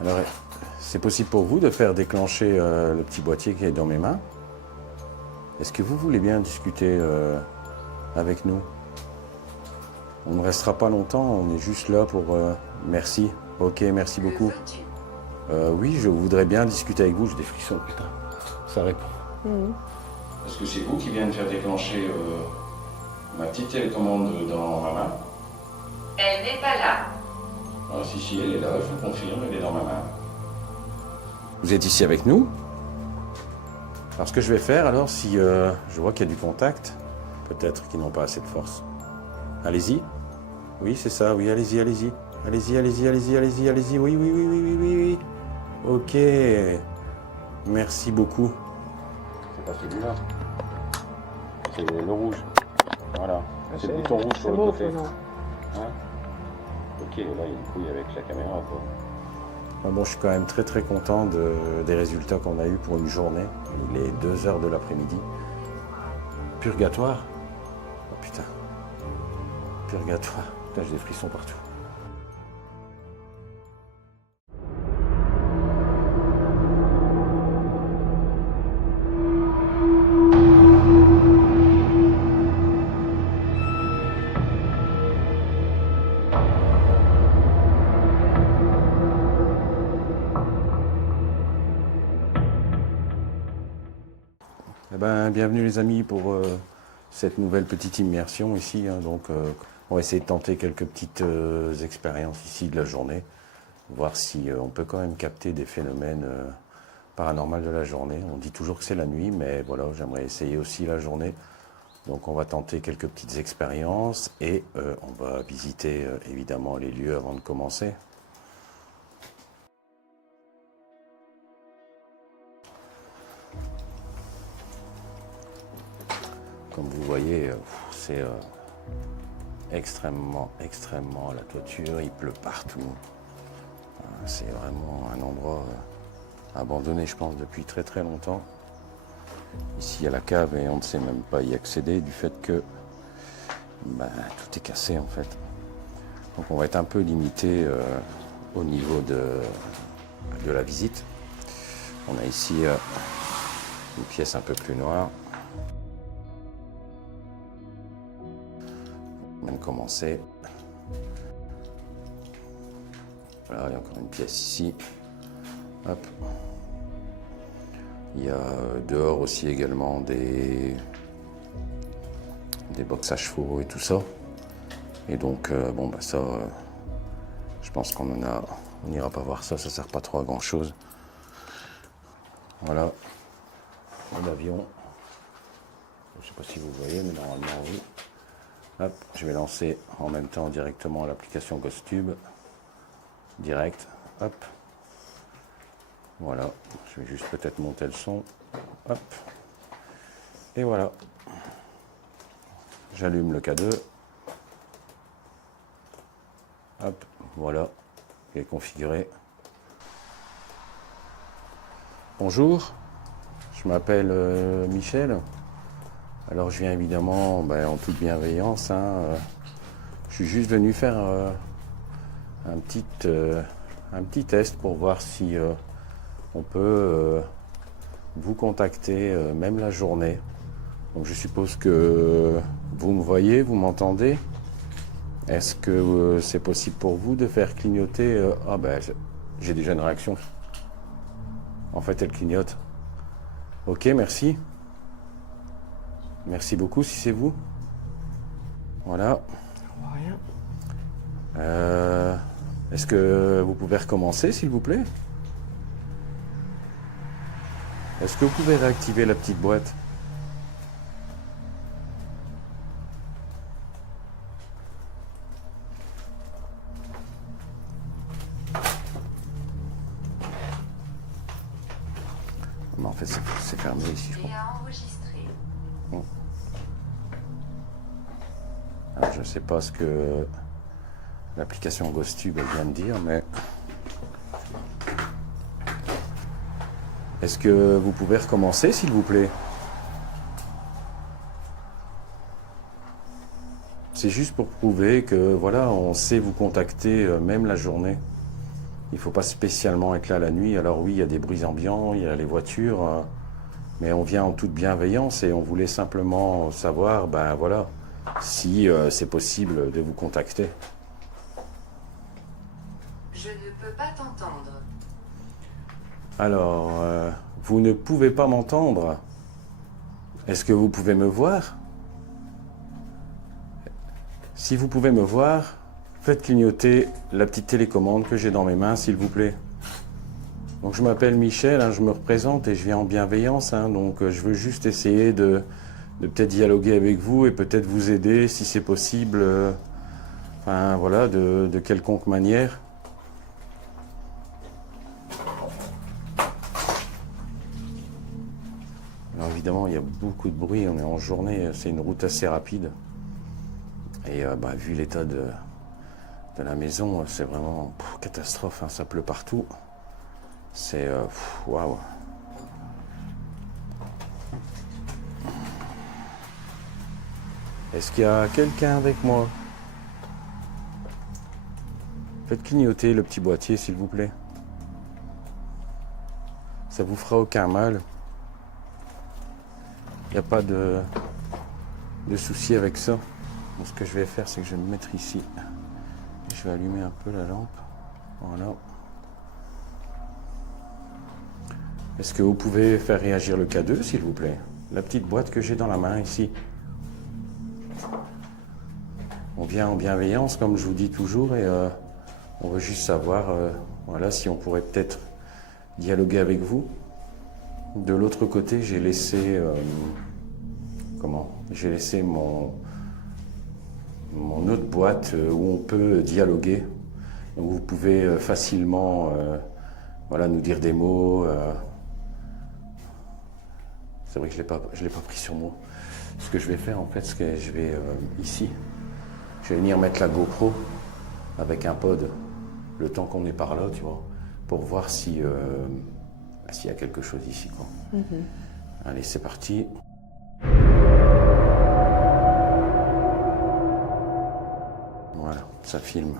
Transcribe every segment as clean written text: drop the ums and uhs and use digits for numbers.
Alors, c'est possible pour vous de faire déclencher le petit boîtier qui est dans mes mains? Est-ce que vous voulez bien discuter avec nous? On ne restera pas longtemps, on est juste là pour... merci. Ok, merci beaucoup. Oui, je voudrais bien discuter avec vous. J'ai des frissons, putain. Ça répond. Est-ce que c'est vous qui venez de faire déclencher ma petite télécommande dans ma main? Elle n'est pas là. Ah, si, elle est là, je vous confirme, elle est dans ma main. Vous êtes ici avec nous? Alors, ce que je vais faire, alors, si je vois qu'il y a du contact, peut-être qu'ils n'ont pas assez de force. Allez-y. Oui, c'est ça, oui, allez-y, allez-y. Allez-y, allez-y, allez-y, allez-y, allez-y. Oui, oui, oui, oui, oui, oui, oui. Ok. Merci beaucoup. C'est pas celui-là. C'est le rouge. Voilà. C'est le bouton rouge sur le côté. Hein? Ok, là, il y a une couille avec la caméra, quoi. Bon, je suis quand même très très content des résultats qu'on a eus pour une journée. Il est 2 heures de l'après-midi. Purgatoire. Oh putain. Purgatoire. Putain, j'ai des frissons partout. Eh ben, bienvenue les amis pour cette nouvelle petite immersion ici. Hein. Donc, on va essayer de tenter quelques petites expériences ici de la journée, voir si on peut quand même capter des phénomènes paranormaux de la journée. On dit toujours que c'est la nuit, mais voilà, j'aimerais essayer aussi la journée. Donc, on va tenter quelques petites expériences et on va visiter évidemment les lieux avant de commencer. Comme vous voyez, c'est extrêmement la toiture, il pleut partout. C'est vraiment un endroit abandonné, je pense, depuis très très longtemps. Ici, il y a la cave et on ne sait même pas y accéder du fait que tout est cassé en fait. Donc on va être un peu limité au niveau de la visite. On a ici une pièce un peu plus noire. On vient de commencer. Voilà, il y a encore une pièce ici. Hop. Il y a dehors aussi également des box à chevaux et tout ça. Et donc, ça, je pense qu'on n'ira pas voir ça, ça sert pas trop à grand chose. Voilà, mon avion. Je sais pas si vous voyez, mais normalement oui. Hop, je vais lancer en même temps directement l'application GhostTube. Direct, hop. Voilà, je vais juste peut-être monter le son. Hop. Et voilà. J'allume le K2. Hop, voilà. Il est configuré. Bonjour, je m'appelle Michel. Alors je viens évidemment en toute bienveillance. Je suis juste venu faire un petit test pour voir si on peut vous contacter même la journée. Donc je suppose que vous me voyez, vous m'entendez. Est-ce que c'est possible pour vous de faire clignoter j'ai déjà une réaction. En fait, elle clignote. Ok, merci. Merci beaucoup si c'est vous. Voilà. Rien. Est-ce que vous pouvez recommencer, s'il vous plaît? Est-ce que vous pouvez réactiver la petite boîte? Mais en fait, c'est fermé ici, je crois. Bon. Alors, je ne sais pas ce que l'application GhostTube vient de dire, mais... Est-ce que vous pouvez recommencer, s'il vous plaît? C'est juste pour prouver que, voilà, on sait vous contacter même la journée. Il ne faut pas spécialement être là la nuit. Alors oui, il y a des bruits ambiants, il y a les voitures, mais on vient en toute bienveillance et on voulait simplement savoir, ben voilà, si c'est possible de vous contacter. Je ne peux pas t'entendre. Alors, vous ne pouvez pas m'entendre. Est-ce que vous pouvez me voir? Si vous pouvez me voir, faites clignoter la petite télécommande que j'ai dans mes mains, s'il vous plaît. Donc je m'appelle Michel, hein, je me représente et je viens en bienveillance. Hein, donc je veux juste essayer de peut-être dialoguer avec vous et peut-être vous aider si c'est possible. Enfin voilà, de quelconque manière. Alors évidemment, il y a beaucoup de bruit, on est en journée, c'est une route assez rapide. Et vu l'état de la maison, c'est vraiment catastrophe, hein, ça pleut partout. C'est waouh. Est-ce qu'il y a quelqu'un avec moi? Faites clignoter le petit boîtier, s'il vous plaît. Ça vous fera aucun mal. Il n'y a pas de souci avec ça. Donc, ce que je vais faire, c'est que je vais me mettre ici. Je vais allumer un peu la lampe. Voilà. Est-ce que vous pouvez faire réagir le K2, s'il vous plaît? La petite boîte que j'ai dans la main ici. On vient en bienveillance, comme je vous dis toujours, et on veut juste savoir voilà, si on pourrait peut-être dialoguer avec vous. De l'autre côté, j'ai laissé j'ai laissé mon autre boîte où on peut dialoguer. Donc vous pouvez facilement nous dire des mots. C'est vrai que je l'ai pas pris sur moi. Ce que je vais faire en fait, c'est que je vais ici, je vais venir mettre la GoPro avec un pod le temps qu'on est par là, tu vois, pour voir si s'il y a quelque chose ici, quoi. Allez, c'est parti. Voilà, ça filme.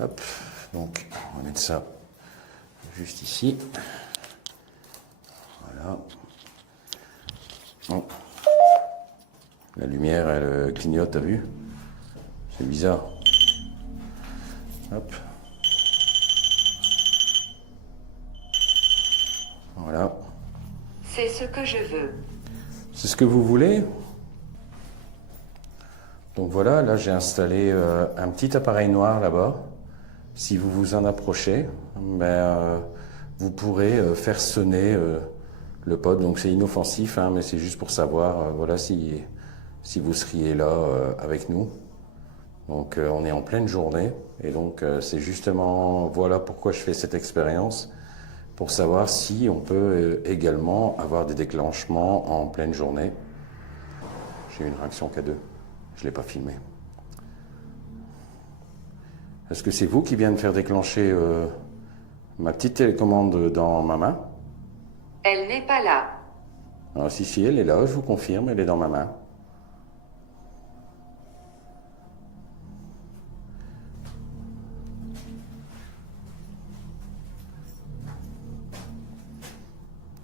Hop, donc on va mettre ça juste ici. Voilà. Bon. La lumière, elle clignote, t'as vu? C'est bizarre. Hop. Voilà. C'est ce que je veux. C'est ce que vous voulez? Donc voilà, là j'ai installé un petit appareil noir là-bas. Si vous vous en approchez, vous pourrez faire sonner le pod. Donc c'est inoffensif, hein, mais c'est juste pour savoir voilà, si vous seriez là avec nous. Donc on est en pleine journée et donc c'est justement voilà pourquoi je fais cette expérience, pour savoir si on peut également avoir des déclenchements en pleine journée. J'ai eu une réaction K2, je ne l'ai pas filmé. Est-ce que c'est vous qui vient de faire déclencher ma petite télécommande dans ma main? Elle n'est pas là. Alors, si, elle est là, je vous confirme, elle est dans ma main.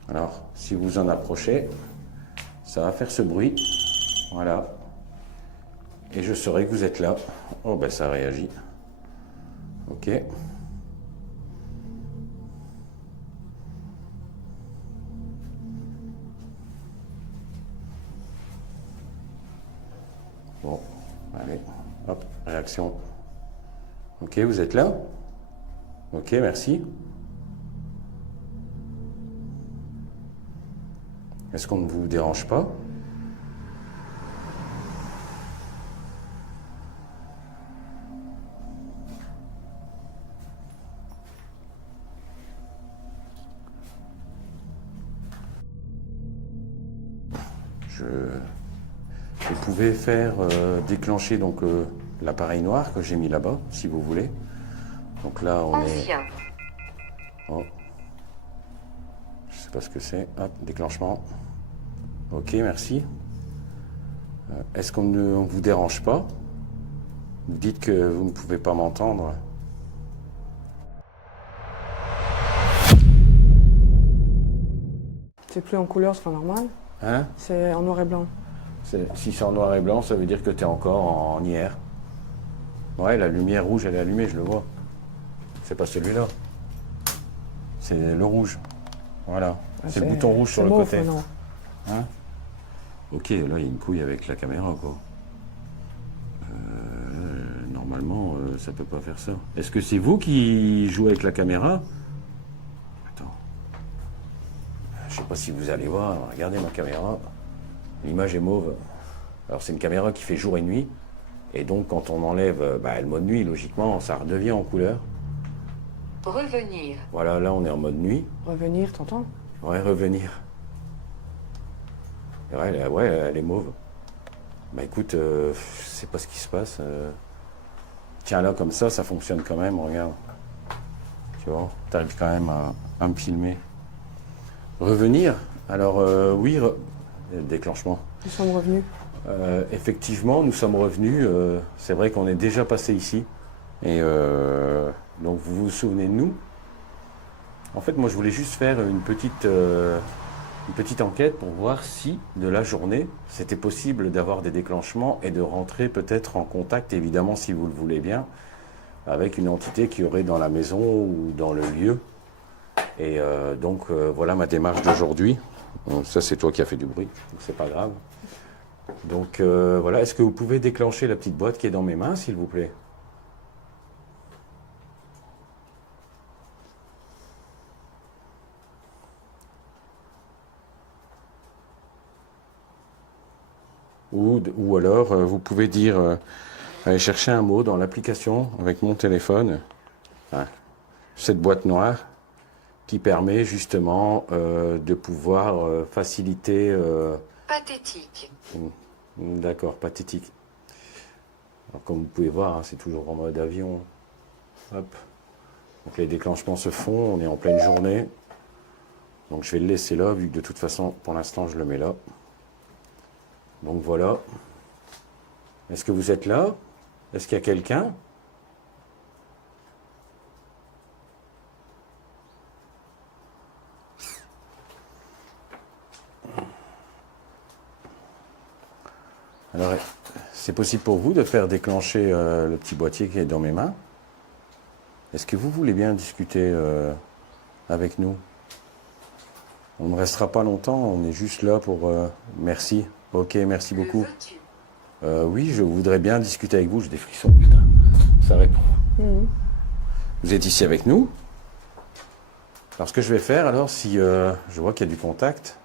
Alors, si vous en approchez, ça va faire ce bruit. Voilà. Et je saurai que vous êtes là. Oh, ben ça réagit. Ok. Bon, allez, hop, réaction. Ok, vous êtes là? Ok, merci. Est-ce qu'on ne vous dérange pas? Vous pouvez faire déclencher donc l'appareil noir que j'ai mis là-bas, si vous voulez. Donc là, on Ancien. est... Oh. Je sais pas ce que c'est. Hop, déclenchement. Ok, merci. Est-ce qu'on ne vous dérange pas? Vous dites que vous ne pouvez pas m'entendre. C'est plus en couleur, c'est pas normal. Hein? C'est en noir et blanc. Si c'est en noir et blanc, ça veut dire que tu es encore en IR. Ouais, la lumière rouge, elle est allumée, je le vois. C'est pas celui-là. C'est le rouge. Voilà. Ah, c'est le bouton rouge sur le mauve, côté. maintenant. Hein? Ok, là, il y a une couille avec la caméra, quoi. Normalement, ça peut pas faire ça. Est-ce que c'est vous qui jouez avec la caméra? Attends. Je sais pas si vous allez voir. Regardez ma caméra. L'image est mauve. Alors, c'est une caméra qui fait jour et nuit. Et donc, quand on enlève le mode nuit, logiquement, ça redevient en couleur. Revenir. Voilà, là, on est en mode nuit. Revenir, t'entends? Ouais, revenir. Ouais, elle est mauve. Bah écoute, je sais pas ce qui se passe. Tiens, là, comme ça fonctionne quand même, regarde. Tu vois, t'arrives quand même à me filmer. Revenir? Alors, oui, déclenchement. Nous sommes revenus. Effectivement, nous sommes revenus. C'est vrai qu'on est déjà passé ici. Et donc, vous vous souvenez de nous? En fait, moi, je voulais juste faire une petite enquête pour voir si, de la journée, c'était possible d'avoir des déclenchements et de rentrer peut-être en contact, évidemment, si vous le voulez bien, avec une entité qui aurait dans la maison ou dans le lieu. Et donc, voilà ma démarche d'aujourd'hui. Ça, c'est toi qui as fait du bruit, donc c'est pas grave. Donc, voilà. Est-ce que vous pouvez déclencher la petite boîte qui est dans mes mains, s'il vous plaît? Ou alors, vous pouvez dire, aller chercher un mot dans l'application avec mon téléphone, cette boîte noire, qui permet justement de pouvoir faciliter... Pathétique. D'accord, pathétique. Alors, comme vous pouvez voir, c'est toujours en mode avion. Hop. Donc les déclenchements se font, on est en pleine journée. Donc je vais le laisser là, vu que de toute façon, pour l'instant, je le mets là. Donc voilà. Est-ce que vous êtes là? Est-ce qu'il y a quelqu'un? Alors, c'est possible pour vous de faire déclencher le petit boîtier qui est dans mes mains? Est-ce que vous voulez bien discuter avec nous? On ne restera pas longtemps, on est juste là pour... merci. Ok, merci beaucoup. Le veux-tu? Oui, je voudrais bien discuter avec vous. J'ai des frissons, putain. Ça répond. Vous êtes ici avec nous? Alors, ce que je vais faire, alors, si je vois qu'il y a du contact,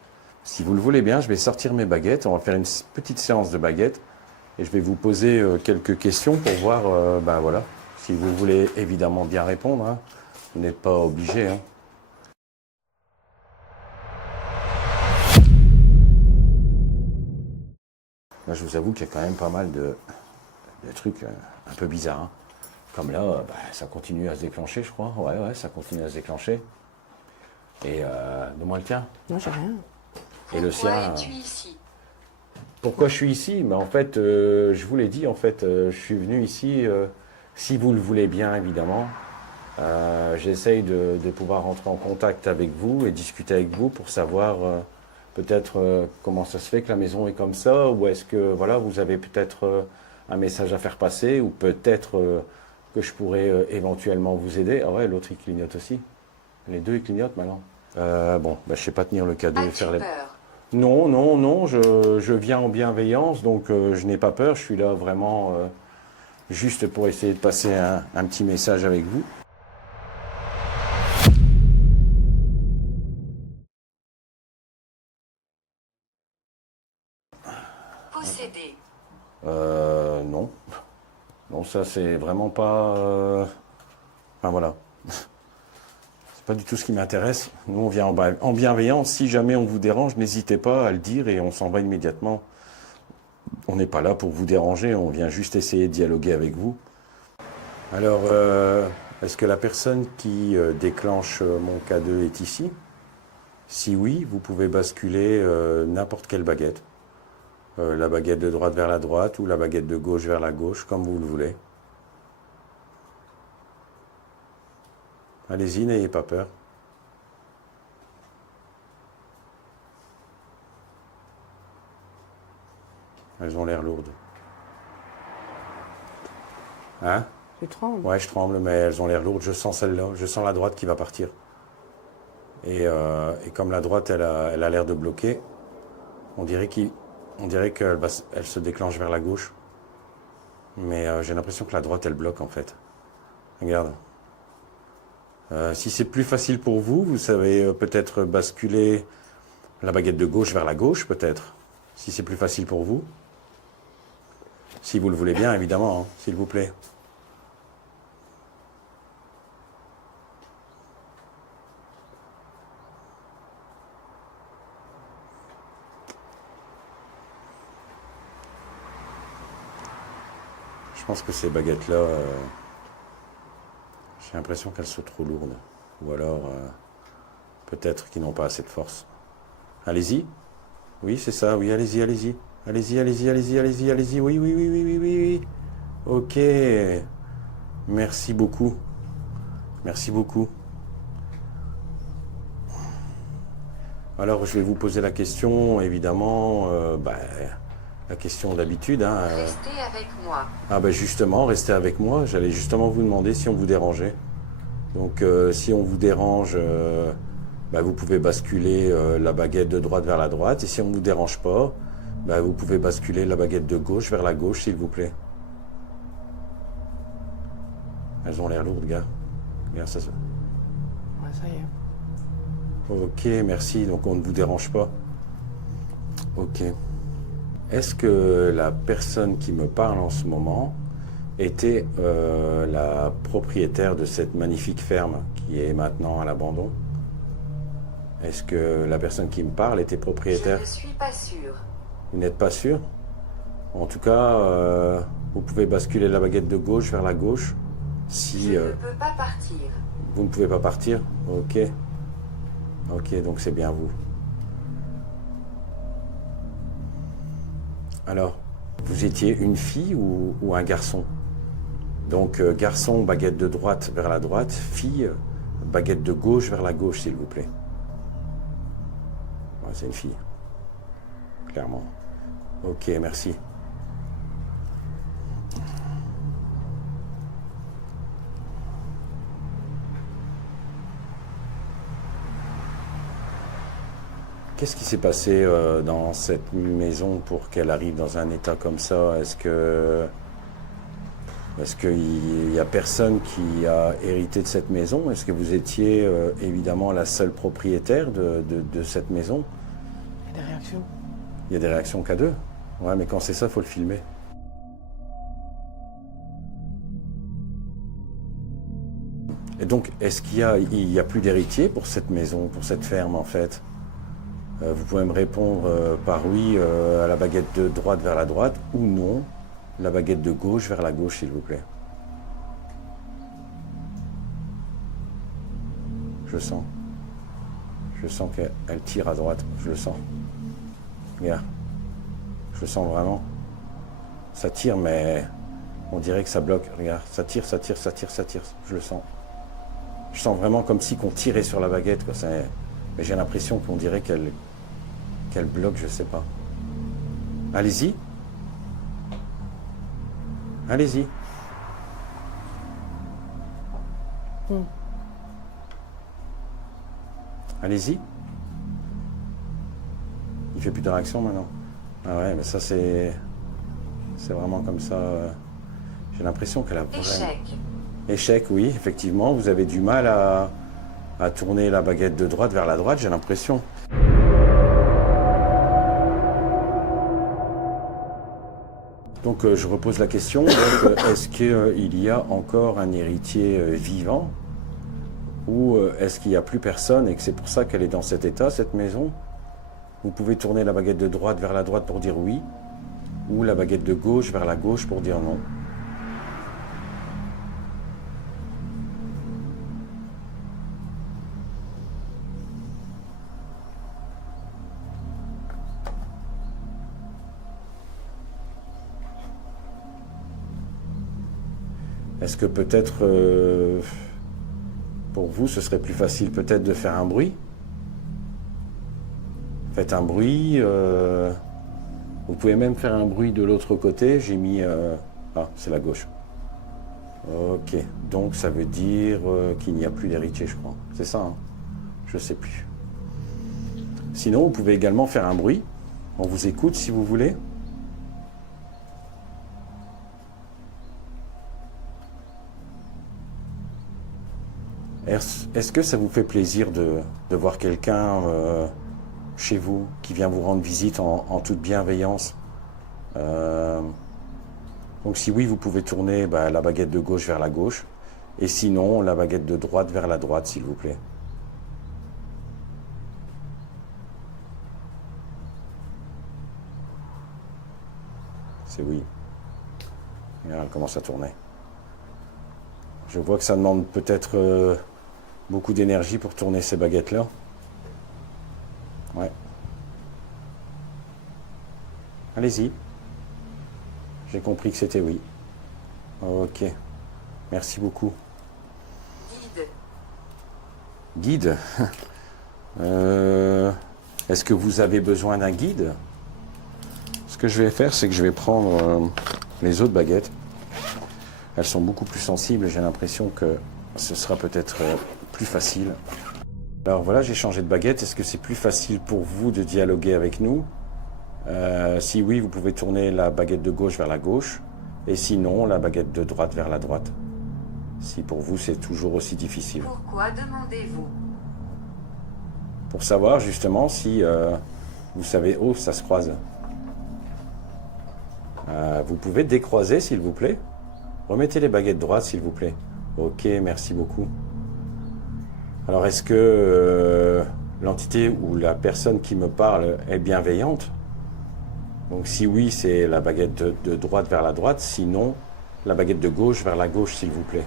si vous le voulez bien, je vais sortir mes baguettes. On va faire une petite séance de baguettes. Et je vais vous poser quelques questions pour voir, voilà, si vous voulez évidemment bien répondre. Hein. Vous n'êtes pas obligé. Hein. Là, je vous avoue qu'il y a quand même pas mal de trucs un peu bizarres. Hein. Comme là, ça continue à se déclencher, je crois. Ouais, ça continue à se déclencher. Et donne-moi le tien. Non, j'ai rien. Et le Pourquoi sien. es-tu ici? Pourquoi je suis ici? En fait, je vous l'ai dit, en fait, je suis venu ici, si vous le voulez bien, évidemment. J'essaye de pouvoir rentrer en contact avec vous et discuter avec vous pour savoir peut-être comment ça se fait que la maison est comme ça, ou est-ce que voilà, vous avez peut-être un message à faire passer, ou peut-être que je pourrais éventuellement vous aider. Ah ouais, l'autre il clignote aussi. Les deux ils clignotent maintenant. Je sais pas tenir le cadeau et As-tu faire les... peur? Non, je viens en bienveillance, donc je n'ai pas peur, je suis là vraiment juste pour essayer de passer un petit message avec vous. Posséder. Non. Non, ça c'est vraiment pas... Enfin voilà. C'est pas du tout ce qui m'intéresse. Nous on vient en bienveillance, si jamais on vous dérange, n'hésitez pas à le dire et on s'en va immédiatement. On n'est pas là pour vous déranger, on vient juste essayer de dialoguer avec vous. Alors, est-ce que la personne qui déclenche mon K2 est ici? Si oui, vous pouvez basculer n'importe quelle baguette. La baguette de droite vers la droite ou la baguette de gauche vers la gauche, comme vous le voulez. Allez-y, n'ayez pas peur. Elles ont l'air lourdes. Hein? Tu trembles. Ouais, je tremble, mais elles ont l'air lourdes. Je sens celle-là. Je sens la droite qui va partir. Et comme la droite, elle a l'air de bloquer, on dirait qu'elle elle se déclenche vers la gauche. Mais j'ai l'impression que la droite, elle bloque en fait. Regarde. Si c'est plus facile pour vous, vous savez peut-être basculer la baguette de gauche vers la gauche, peut-être. Si c'est plus facile pour vous. Si vous le voulez bien, évidemment, hein, s'il vous plaît. Je pense que ces baguettes-là, j'ai l'impression qu'elles sont trop lourdes. Ou alors, peut-être qu'ils n'ont pas assez de force. Allez-y. Oui, c'est ça. Oui, allez-y, allez-y. Allez-y, allez-y, allez-y, allez-y, allez-y. Oui, oui, oui, oui, oui, oui, oui. Ok. Merci beaucoup. Merci beaucoup. Alors, je vais vous poser la question, évidemment, la question d'habitude. Hein, Restez avec moi. Ah ben justement, restez avec moi. J'allais justement vous demander si on vous dérangeait. Donc si on vous dérange, vous pouvez basculer la baguette de droite vers la droite. Et si on ne vous dérange pas, vous pouvez basculer la baguette de gauche vers la gauche, s'il vous plaît. Elles ont l'air lourdes, gars. Regarde ça. Ouais, ça y est. Ok, merci. Donc on ne vous dérange pas. Ok. Est-ce que la personne qui me parle en ce moment était la propriétaire de cette magnifique ferme qui est maintenant à l'abandon? Est-ce que la personne qui me parle était propriétaire? Je ne suis pas sûre. Vous n'êtes pas sûr? En tout cas, vous pouvez basculer la baguette de gauche vers la gauche. Si Je ne peux pas partir. vous ne pouvez pas partir? Ok. Ok, donc c'est bien vous. Alors, vous étiez une fille ou un garçon? Donc, garçon, baguette de droite vers la droite. Fille, baguette de gauche vers la gauche, s'il vous plaît. Ouais, c'est une fille. Clairement. Ok, merci. Qu'est-ce qui s'est passé dans cette maison pour qu'elle arrive dans un état comme ça? Est-ce qu'il n'y a personne qui a hérité de cette maison? Est-ce que vous étiez évidemment la seule propriétaire de cette maison? Il y a des réactions. Il y a des réactions qu'à deux? Ouais, mais quand c'est ça, il faut le filmer. Et donc, est-ce qu'il y a plus d'héritier pour cette maison, pour cette ferme en fait? Vous pouvez me répondre par oui à la baguette de droite vers la droite ou non, la baguette de gauche vers la gauche, s'il vous plaît. Je sens. Je sens qu'elle tire à droite. Je le sens. Regarde. Je le sens vraiment. Ça tire, mais on dirait que ça bloque. Regarde, ça tire, ça tire, ça tire, ça tire. Je le sens. Je sens vraiment comme si qu'on tirait sur la baguette, quoi. Mais j'ai l'impression qu'on dirait qu'elle bloque, je sais pas. Allez-y. Allez-y. Allez-y. Il fait plus de réaction maintenant. Ah ouais, mais ça c'est vraiment comme ça. J'ai l'impression qu'elle a vraiment... Échec. Échec, oui, effectivement. Vous avez du mal à tourner la baguette de droite vers la droite, j'ai l'impression. Donc je repose la question, est-ce qu'il y a encore un héritier vivant ou est-ce qu'il n'y a plus personne et que c'est pour ça qu'elle est dans cet état, cette maison? Vous pouvez tourner la baguette de droite vers la droite pour dire oui ou la baguette de gauche vers la gauche pour dire non. Est-ce que peut-être, pour vous, ce serait plus facile peut-être de faire un bruit? Faites un bruit, Vous pouvez même faire un bruit de l'autre côté. J'ai mis... Ah, c'est la gauche. Ok, donc ça veut dire qu'il n'y a plus d'héritier, je crois. C'est ça, hein? Je sais plus. Sinon, vous pouvez également faire un bruit. On vous écoute si vous voulez. Est-ce que ça vous fait plaisir de voir quelqu'un chez vous qui vient vous rendre visite en toute bienveillance? Donc si oui, vous pouvez tourner la baguette de gauche vers la gauche. Et sinon, la baguette de droite vers la droite, s'il vous plaît. C'est oui. Et là, elle commence à tourner. Je vois que ça demande peut-être beaucoup d'énergie pour tourner ces baguettes-là. Ouais. Allez-y. J'ai compris que c'était oui. Ok. Merci beaucoup. Guide. Guide. Est-ce que vous avez besoin d'un guide? Ce que je vais faire, c'est que je vais prendre les autres baguettes. Elles sont beaucoup plus sensibles et j'ai l'impression que ce sera peut-être plus facile. Alors voilà, j'ai changé de baguette. Est-ce que c'est plus facile pour vous de dialoguer avec nous? Si oui, vous pouvez tourner la baguette de gauche vers la gauche. Et sinon, la baguette de droite vers la droite. Si pour vous, c'est toujours aussi difficile. Pourquoi demandez-vous? Pour savoir justement si vous savez... Oh, ça se croise. Vous pouvez décroiser, s'il vous plaît. Remettez les baguettes droites, s'il vous plaît. Ok, merci beaucoup. Alors, est-ce que l'entité ou la personne qui me parle est bienveillante? Donc, si oui, c'est la baguette de droite vers la droite. Sinon, la baguette de gauche vers la gauche, s'il vous plaît.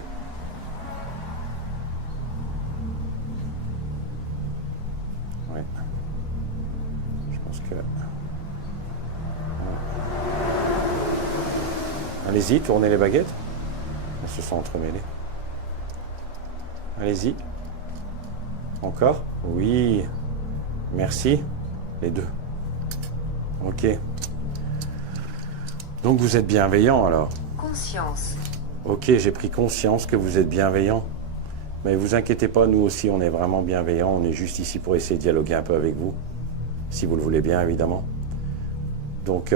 Ouais. Je pense que... Allez-y, tournez les baguettes. Elles se sont entremêlées. Allez-y. Encore? Oui. Merci. Les deux. Ok. Donc vous êtes bienveillant alors? Conscience. Ok, j'ai pris conscience que vous êtes bienveillant. Mais vous inquiétez pas, nous aussi on est vraiment bienveillants. On est juste ici pour essayer de dialoguer un peu avec vous. Si vous le voulez bien, évidemment. Donc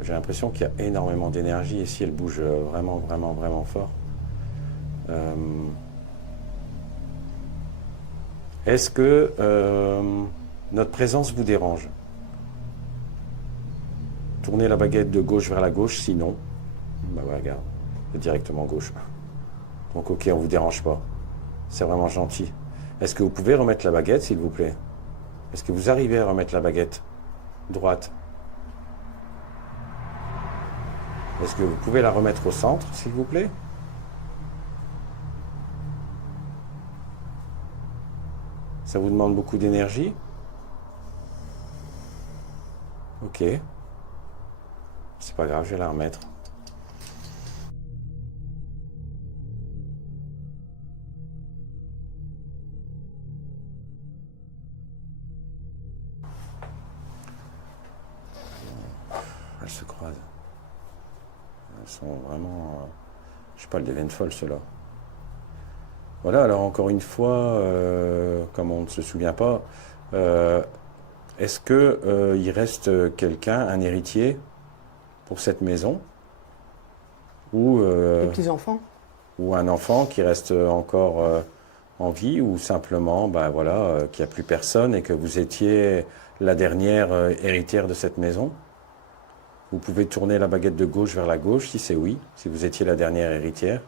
j'ai l'impression qu'il y a énormément d'énergie ici. Elle bouge vraiment, vraiment, vraiment fort. Est-ce que notre présence vous dérange? Tournez la baguette de gauche vers la gauche, sinon, regarde, directement gauche. Donc ok, on ne vous dérange pas. C'est vraiment gentil. Est-ce que vous pouvez remettre la baguette, s'il vous plaît? Est-ce que vous arrivez à remettre la baguette droite? Est-ce que vous pouvez la remettre au centre, s'il vous plaît? Ça vous demande beaucoup d'énergie? Ok. C'est pas grave, je vais la remettre. Elles se croisent. Elles sont vraiment... je sais pas, elles deviennent folles, ceux-là. Voilà, alors encore une fois, comme on ne se souvient pas, est-ce qu'il reste quelqu'un, un héritier, pour cette maison? Ou Les petits-enfants? ou un enfant qui reste encore en vie, ou simplement voilà, qu'il n'y a plus personne et que vous étiez la dernière héritière de cette maison? Vous pouvez tourner la baguette de gauche vers la gauche si c'est oui, si vous étiez la dernière héritière,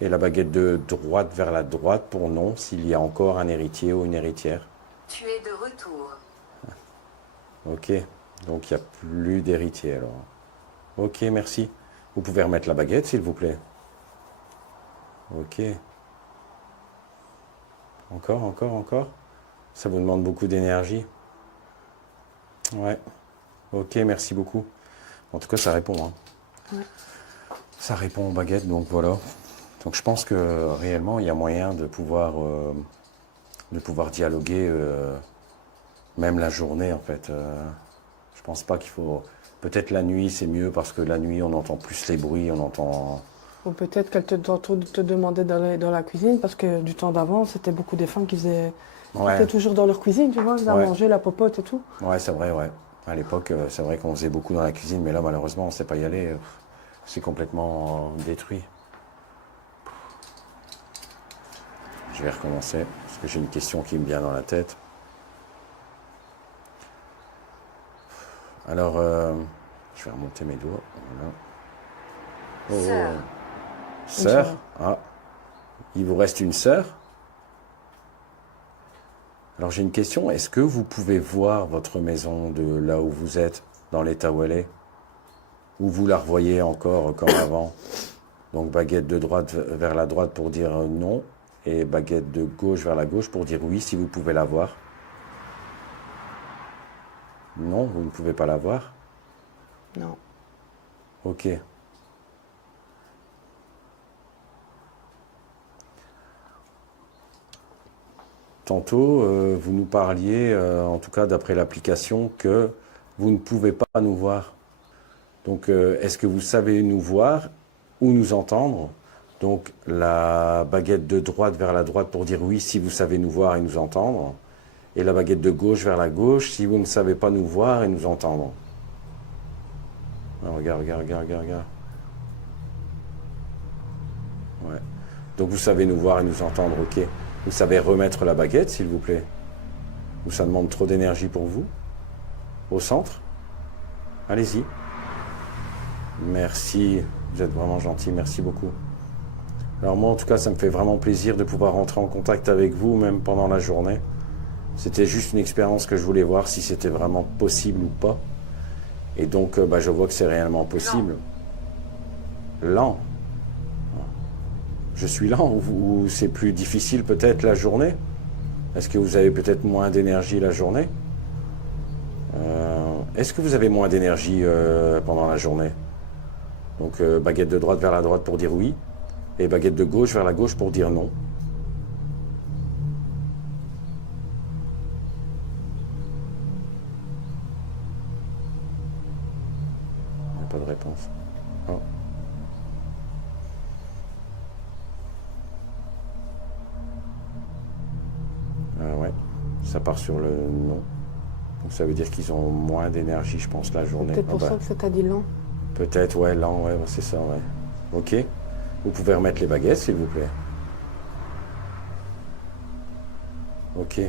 et la baguette de droite vers la droite pour non, s'il y a encore un héritier ou une héritière. Tu es de retour. Ok, donc il n'y a plus d'héritier alors. Ok, merci. Vous pouvez remettre la baguette, s'il vous plaît. Ok. Encore, encore, encore. Ça vous demande beaucoup d'énergie. Ouais. Ok, merci beaucoup. En tout cas, ça répond. Hein. Ouais. Ça répond aux baguettes, donc voilà. Donc je pense que réellement, il y a moyen de pouvoir dialoguer même la journée, en fait. Je pense pas qu'il faut... Peut-être la nuit, c'est mieux parce que la nuit, on entend plus les bruits, on entend... Ou peut-être qu'elle te demandait d'aller dans la cuisine, parce que du temps d'avant, c'était beaucoup des femmes qui faisaient... Qui Ouais, étaient toujours dans leur cuisine, tu vois, ils faisaient à Ouais. manger, la popote et tout. ouais, c'est vrai, ouais. À l'époque, c'est vrai qu'on faisait beaucoup dans la cuisine, mais là, malheureusement, on ne sait pas y aller. C'est complètement détruit. Je vais recommencer, parce que j'ai une question qui me vient dans la tête. Alors, je vais remonter mes doigts. Voilà. Sœur. Sœur. sœur. Ah. Il vous reste une sœur? Alors j'ai une question. Est-ce que vous pouvez voir votre maison de là où vous êtes, dans l'état où elle est? Ou vous la revoyez encore comme avant? Donc baguette de droite vers la droite pour dire non, et baguette de gauche vers la gauche pour dire oui, si vous pouvez la voir. Non, vous ne pouvez pas la voir? Non. Ok. Tantôt, vous nous parliez, en tout cas d'après l'application, que vous ne pouvez pas nous voir. Donc, est-ce que vous savez nous voir ou nous entendre? Donc, la baguette de droite vers la droite pour dire oui si vous savez nous voir et nous entendre. Et la baguette de gauche vers la gauche si vous ne savez pas nous voir et nous entendre. Ah, regarde. Ouais. Donc, vous savez nous voir et nous entendre, ok. Vous savez remettre la baguette, s'il vous plaît? Ou ça demande trop d'énergie pour vous? Au centre? Allez-y. Merci, vous êtes vraiment gentil, merci beaucoup. Alors moi, en tout cas, ça me fait vraiment plaisir de pouvoir rentrer en contact avec vous, même pendant la journée. C'était juste une expérience que je voulais voir si c'était vraiment possible ou pas. Et donc, je vois que c'est réellement possible. Lent. Je suis lent ou c'est plus difficile peut-être la journée? Est-ce que vous avez peut-être moins d'énergie la journée? Est-ce que vous avez moins d'énergie pendant la journée? Donc baguette de droite vers la droite pour dire oui, et baguette de gauche vers la gauche pour dire non. Il n'y a pas de réponse. Oh. Ouais, ça part sur le non. Donc ça veut dire qu'ils ont moins d'énergie, je pense, la journée. Peut-être pour ça que ça t'a dit lent. Peut-être, ouais, lent, ouais, c'est ça, ouais. Ok. Vous pouvez remettre les baguettes, s'il vous plaît. Ok.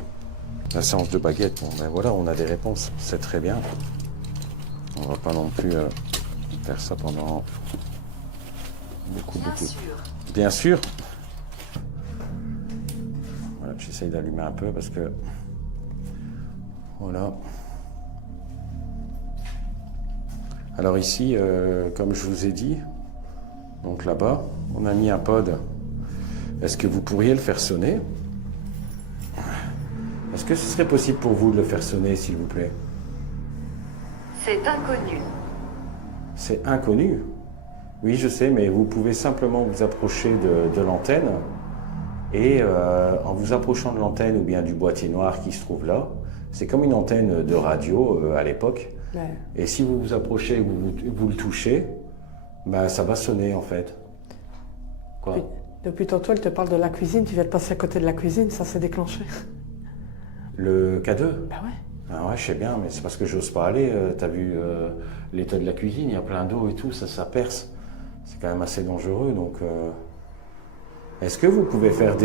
La séance de baguettes, bon, ben voilà, on a des réponses. C'est très bien. On va pas non plus faire ça pendant beaucoup. Bien sûr. Bien sûr. Voilà, j'essaye d'allumer un peu parce que... Voilà. Alors ici, comme je vous ai dit, donc là-bas, on a mis un pod. Est-ce que vous pourriez le faire sonner? Est-ce que ce serait possible pour vous de le faire sonner, s'il vous plaît? C'est inconnu. C'est inconnu. Oui, je sais, mais vous pouvez simplement vous approcher de l'antenne et en vous approchant de l'antenne ou bien du boîtier noir qui se trouve là, c'est comme une antenne de radio à l'époque. Ouais. Et si vous vous approchez et que vous le touchez, ben, ça va sonner en fait. Quoi? Depuis tantôt, elle te parle de la cuisine, tu viens de passer à côté de la cuisine, ça s'est déclenché. Le K2? Bah ouais. Ah ouais, je sais bien, mais c'est parce que j'ose pas aller. T'as vu l'état de la cuisine, il y a plein d'eau et tout, ça perce. C'est quand même assez dangereux, donc... Est-ce que vous pouvez faire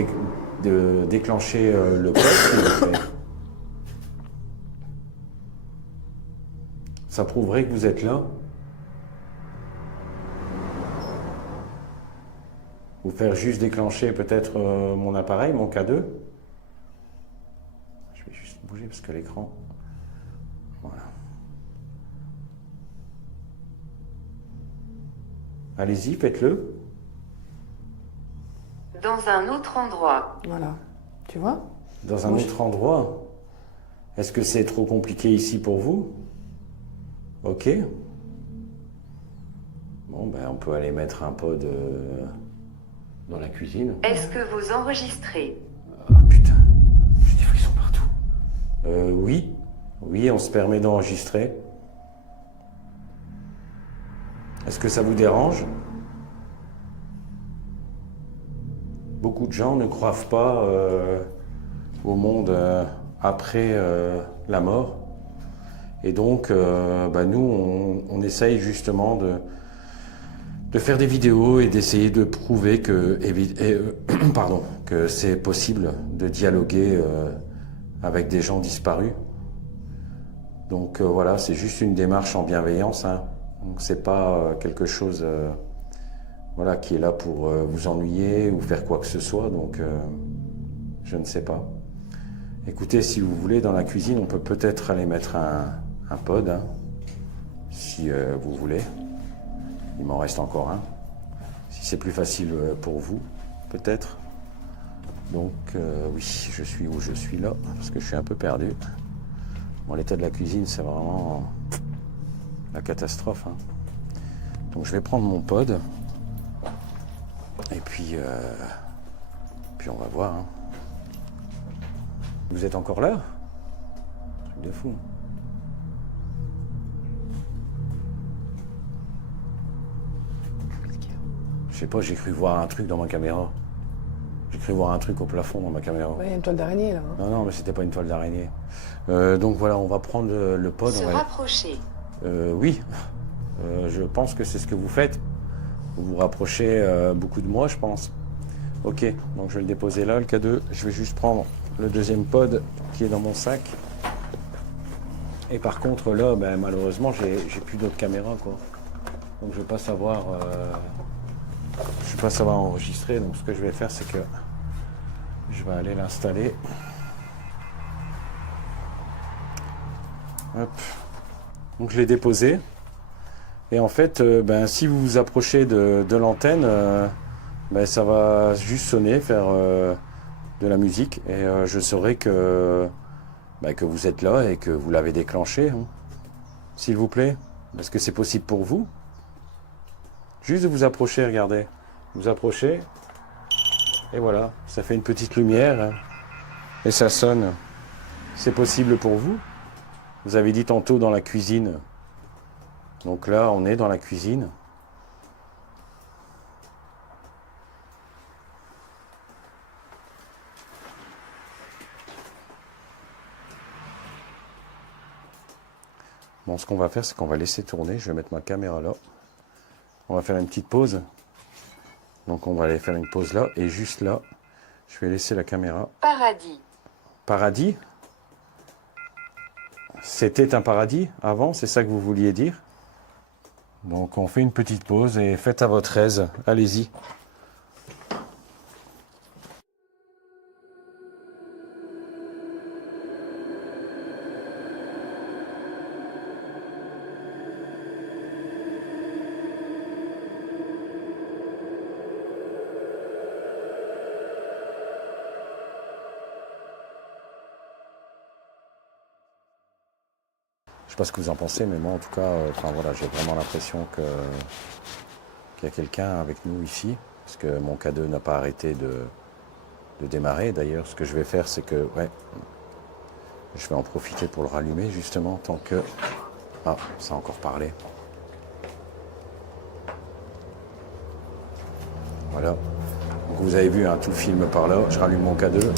déclencher le pod, s'il vous plaît? Ça prouverait que vous êtes là. Ou faire juste déclencher peut-être mon appareil, mon K2. Je vais juste bouger parce que l'écran... Voilà. Allez-y, faites-le. Dans un autre endroit. Voilà. Tu vois? Dans un Moi, autre endroit. Est-ce que c'est trop compliqué ici pour vous? Ok. Bon, ben on peut aller mettre un pod dans la cuisine. Est-ce que vous enregistrez? Ah putain, j'ai des frissons partout. Oui, on se permet d'enregistrer. Est-ce que ça vous dérange? Beaucoup de gens ne croient pas au monde après la mort. Et donc, nous, on essaye justement de faire des vidéos et d'essayer de prouver que, que c'est possible de dialoguer avec des gens disparus. Donc voilà, c'est juste une démarche en bienveillance, hein. Donc c'est pas quelque chose voilà, qui est là pour vous ennuyer ou faire quoi que ce soit, donc je ne sais pas. Écoutez, si vous voulez, dans la cuisine, on peut peut-être aller mettre un pod, hein, si vous voulez. Il m'en reste encore un. Si c'est plus facile pour vous, peut-être. Donc oui, je suis où je suis là, parce que je suis un peu perdu. Bon, l'état de la cuisine, c'est vraiment la catastrophe, hein. Donc je vais prendre mon pod. Et puis on va voir, hein. Vous êtes encore là? Truc de fou. Je sais pas, j'ai cru voir un truc dans ma caméra. J'ai cru voir un truc au plafond dans ma caméra. Ouais, il y a une toile d'araignée là. Hein. Non, mais c'était pas une toile d'araignée. Donc voilà, on va prendre le pod. Se rapprocher. Oui, je pense que c'est ce que vous faites. Vous vous rapprochez beaucoup de moi, je pense. Ok, donc je vais le déposer là, le K2. Je vais juste prendre le deuxième pod qui est dans mon sac. Et par contre, là, malheureusement, j'ai plus d'autres caméras, quoi. Donc je vais pas savoir enregistrer. Donc ce que je vais faire, c'est que je vais aller l'installer. Hop. Donc je l'ai déposé. Et en fait, si vous vous approchez de l'antenne, ça va juste sonner, faire de la musique. Et je saurai que vous êtes là et que vous l'avez déclenché. Hein. S'il vous plaît. Est-ce que c'est possible pour vous? Juste de vous approcher, regardez. Vous approchez. Et voilà, ça fait une petite lumière. Hein, et ça sonne. C'est possible pour vous? Vous avez dit tantôt dans la cuisine. Donc là, on est dans la cuisine. Bon, ce qu'on va faire, c'est qu'on va laisser tourner. Je vais mettre ma caméra là. On va faire une petite pause. Donc on va aller faire une pause là. Et juste là, je vais laisser la caméra. Paradis. Paradis? C'était un paradis avant, c'est ça que vous vouliez dire? Donc on fait une petite pause et faites à votre aise. Allez-y. Je sais pas ce que vous en pensez, mais moi en tout cas, j'ai vraiment l'impression qu'il y a quelqu'un avec nous ici, parce que mon K2 n'a pas arrêté de démarrer. D'ailleurs, ce que je vais faire, c'est que, je vais en profiter pour le rallumer justement, tant que... Ah, ça a encore parlé. Voilà. Donc vous avez vu, hein, tout le film par là. Je rallume mon K2.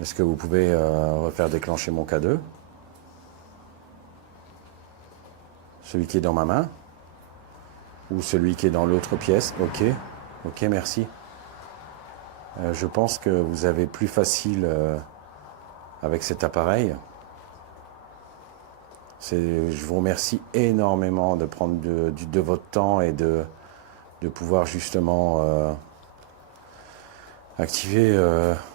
Est-ce que vous pouvez refaire déclencher mon K2? Celui qui est dans ma main? Ou celui qui est dans l'autre pièce? Ok. Ok, merci. Je pense que vous avez plus facile avec cet appareil. Je vous remercie énormément de prendre de votre temps et de pouvoir justement... activer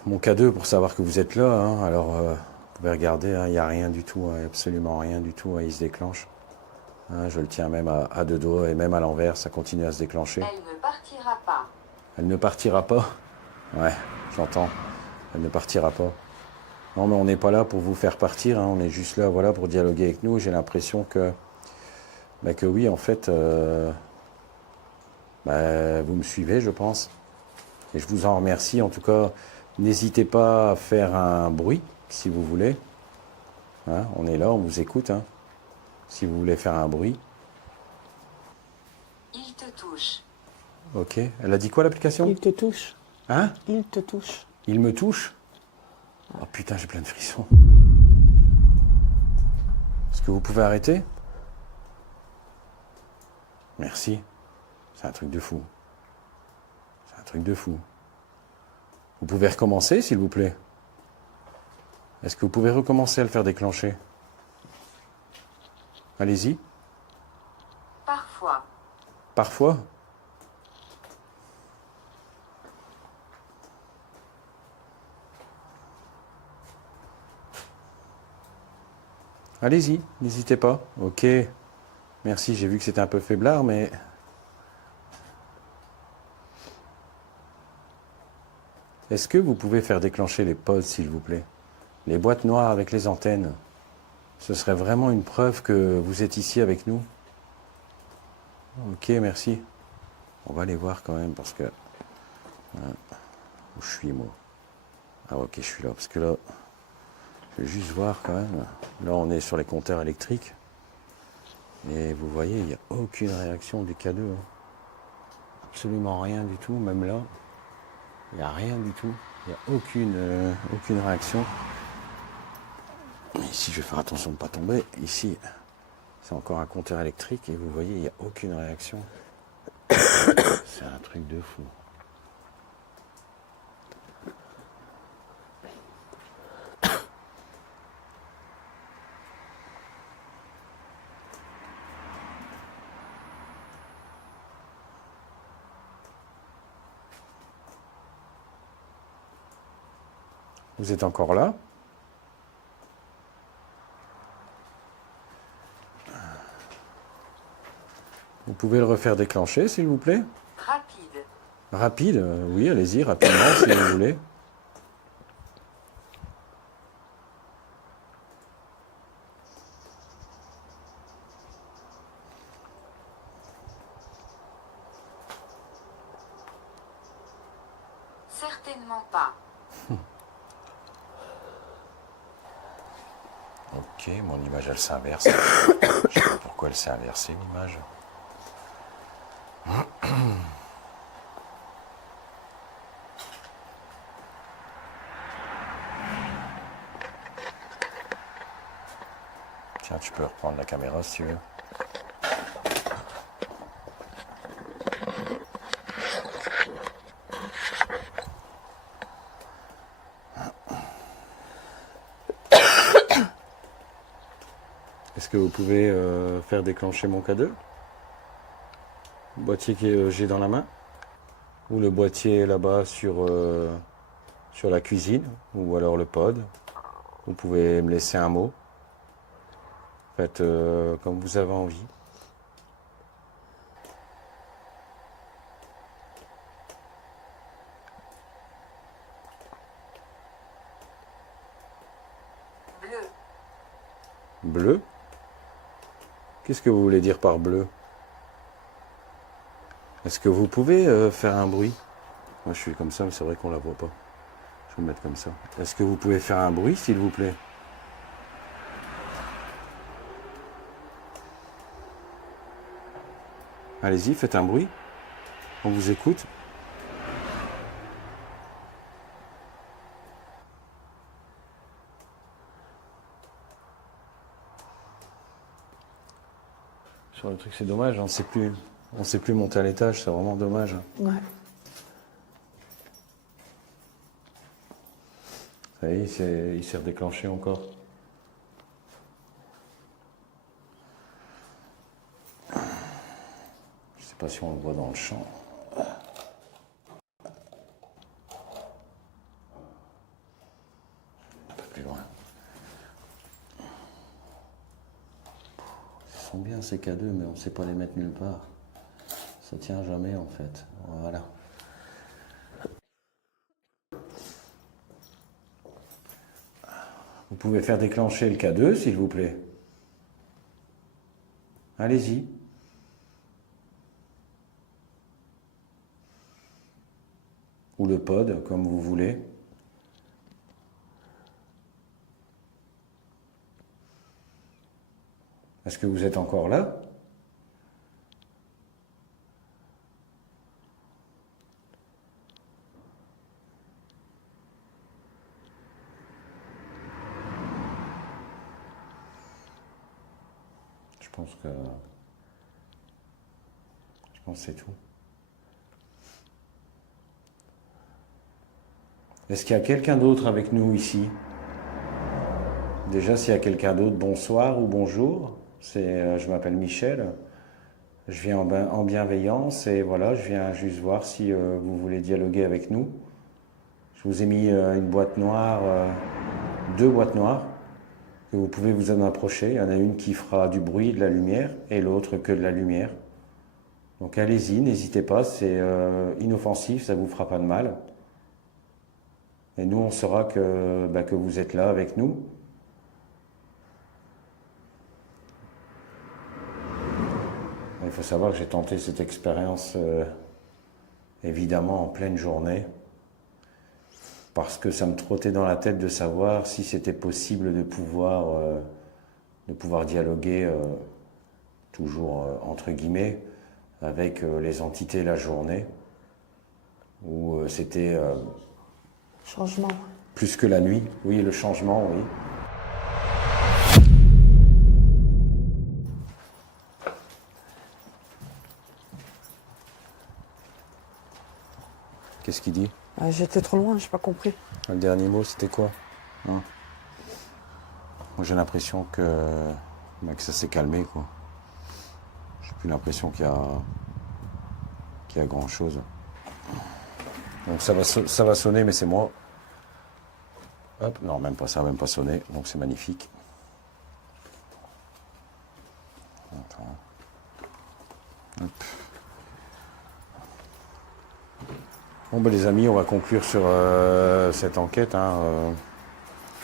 mon K2 pour savoir que vous êtes là. Hein. Alors, vous pouvez regarder, il n'y a rien du tout, absolument rien du tout. Il se déclenche. Hein, je le tiens même à deux doigts et même à l'envers, ça continue à se déclencher. Elle ne partira pas. Elle ne partira pas? Ouais, j'entends. Elle ne partira pas. Non, mais on n'est pas là pour vous faire partir. Hein. On est juste là, voilà, pour dialoguer avec nous. J'ai l'impression que oui, en fait, vous me suivez, je pense. Et je vous en remercie, en tout cas, N'hésitez pas à faire un bruit, si vous voulez. Hein, on est là, on vous écoute. Hein. Si vous voulez faire un bruit. Il te touche. Ok. Elle a dit quoi l'application? Il te touche. Hein? Il te touche. Il me touche? Oh putain, j'ai plein de frissons. Est-ce que vous pouvez arrêter? Merci. C'est un truc de fou. C'est un truc de fou. Vous pouvez recommencer, s'il vous plaît? Est-ce que vous pouvez recommencer à le faire déclencher? Allez-y. Parfois. Parfois? Allez-y, n'hésitez pas. Ok. Merci, j'ai vu que c'était un peu faiblard, mais... Est-ce que vous pouvez faire déclencher les pods, s'il vous plaît? Les boîtes noires avec les antennes. Ce serait vraiment une preuve que vous êtes ici avec nous. Ok, merci. On va aller voir quand même, parce que... Où je suis, moi? Ah ok, je suis là, parce que là... Je vais juste voir quand même. Là, on est sur les compteurs électriques. Et vous voyez, il n'y a aucune réaction du K2. Hein. Absolument rien du tout, même là. Il n'y a rien du tout. Il n'y a aucune réaction. Ici, je vais faire attention de ne pas tomber. Ici, c'est encore un compteur électrique. Et vous voyez, il n'y a aucune réaction. C'est un truc de fou. Vous êtes encore là? Vous pouvez le refaire déclencher, s'il vous plaît? Rapide. Rapide? Oui, allez-y, rapidement, si vous voulez. Certainement pas. Ok, mon image, elle s'inverse. Je sais pas pourquoi elle s'est inversée, l'image. Tiens, tu peux reprendre la caméra si tu veux. Est-ce que vous pouvez faire déclencher mon K2? Le boîtier que j'ai dans la main? Ou le boîtier là-bas sur la cuisine? Ou alors le pod? Vous pouvez me laisser un mot. Faites comme vous avez envie. Bleu. Bleu? Qu'est-ce que vous voulez dire par bleu? Est-ce que vous pouvez faire un bruit? Moi je suis comme ça, mais c'est vrai qu'on la voit pas. Je vais me mettre comme ça. Est-ce que vous pouvez faire un bruit, s'il vous plaît? Allez-y, faites un bruit. On vous écoute. Sur le truc, c'est dommage, on ne sait plus monter à l'étage, c'est vraiment dommage. Ouais. Ça y est, il s'est redéclenché encore. Je sais pas si on le voit dans le champ. Un peu plus loin. Ils sont bien ces K2, mais on ne sait pas les mettre nulle part. Ça tient jamais en fait. Voilà. Vous pouvez faire déclencher le K2, s'il vous plaît. Allez-y. Ou le pod, comme vous voulez. Est-ce que vous êtes encore là? Je pense que c'est tout. Est-ce qu'il y a quelqu'un d'autre avec nous ici? Déjà, s'il y a quelqu'un d'autre, bonsoir ou bonjour. Je m'appelle Michel. Je viens en bienveillance et voilà, je viens juste voir si vous voulez dialoguer avec nous. Je vous ai mis une boîte noire, 2 boîtes noires, que vous pouvez vous en approcher. Il y en a une qui fera du bruit, de la lumière, et l'autre que de la lumière. Donc allez-y, n'hésitez pas, c'est inoffensif, ça ne vous fera pas de mal. Et nous, on saura que vous êtes là avec nous. Il faut savoir que j'ai tenté cette expérience évidemment en pleine journée parce que ça me trottait dans la tête de savoir si c'était possible de pouvoir dialoguer toujours entre guillemets avec les entités la journée où c'était Changement. plus que la nuit. Oui, le changement, oui. Qu'est-ce qu'il dit? J'étais trop loin, j'ai pas compris. Le dernier mot, c'était quoi? Non. Moi, j'ai l'impression que ça s'est calmé, quoi. J'ai plus l'impression qu'il y a grand-chose. Donc ça va sonner, mais c'est moi. Hop, non, même pas, ça va même pas sonner, donc c'est magnifique. Attends. Hop. Bon, ben, les amis, on va conclure sur cette enquête.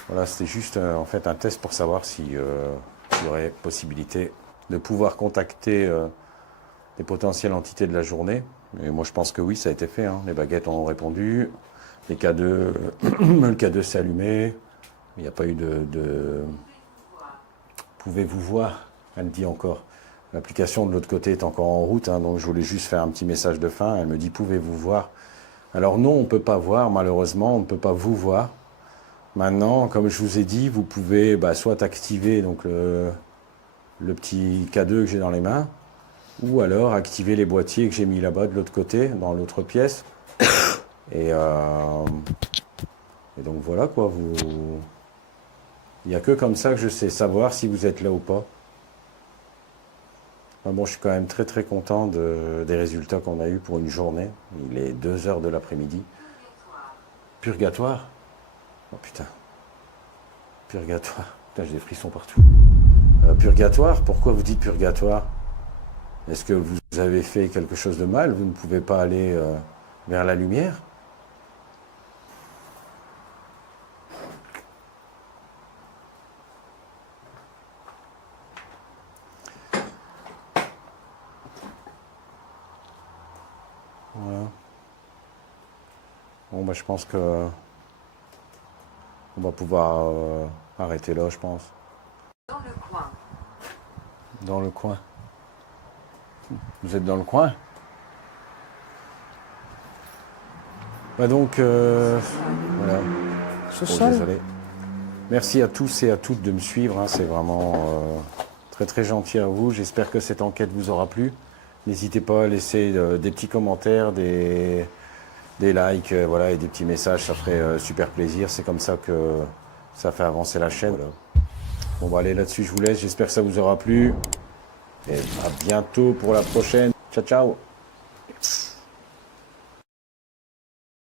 Voilà, c'était juste en fait un test pour savoir s'il y aurait possibilité de pouvoir contacter les potentielles entités de la journée. Et moi, je pense que oui, ça a été fait. Les baguettes ont répondu. Les K2, le K2 s'est allumé. Il n'y a pas eu de... Pouvez-vous voir? Elle dit encore. L'application de l'autre côté est encore en route, donc je voulais juste faire un petit message de fin. Elle me dit, pouvez-vous voir? Alors non, on ne peut pas voir, malheureusement, on ne peut pas vous voir. Maintenant, comme je vous ai dit, vous pouvez soit activer donc, le petit K2 que j'ai dans les mains, ou alors activer les boîtiers que j'ai mis là-bas de l'autre côté, dans l'autre pièce. Et donc voilà quoi, il n'y a que comme ça que je sais savoir si vous êtes là ou pas. Bon, je suis quand même très très content des résultats qu'on a eus pour une journée. Il est 2h de l'après-midi. Purgatoire? Oh putain. Purgatoire. Putain, j'ai des frissons partout. Purgatoire? Pourquoi vous dites purgatoire? Est-ce que vous avez fait quelque chose de mal? Vous ne pouvez pas aller vers la lumière? Voilà. Bon, je pense que on va pouvoir arrêter là, je pense. Dans le coin. Dans le coin. Vous êtes dans le coin? Donc, voilà. Désolé. Merci à tous et à toutes de me suivre. C'est vraiment très très gentil à vous. J'espère que cette enquête vous aura plu. N'hésitez pas à laisser des petits commentaires, des likes, voilà, et des petits messages. Ça ferait super plaisir. C'est comme ça que ça fait avancer la chaîne. Voilà. Bon, allez, là-dessus, je vous laisse. J'espère que ça vous aura plu. Et à bientôt pour la prochaine. Ciao, ciao.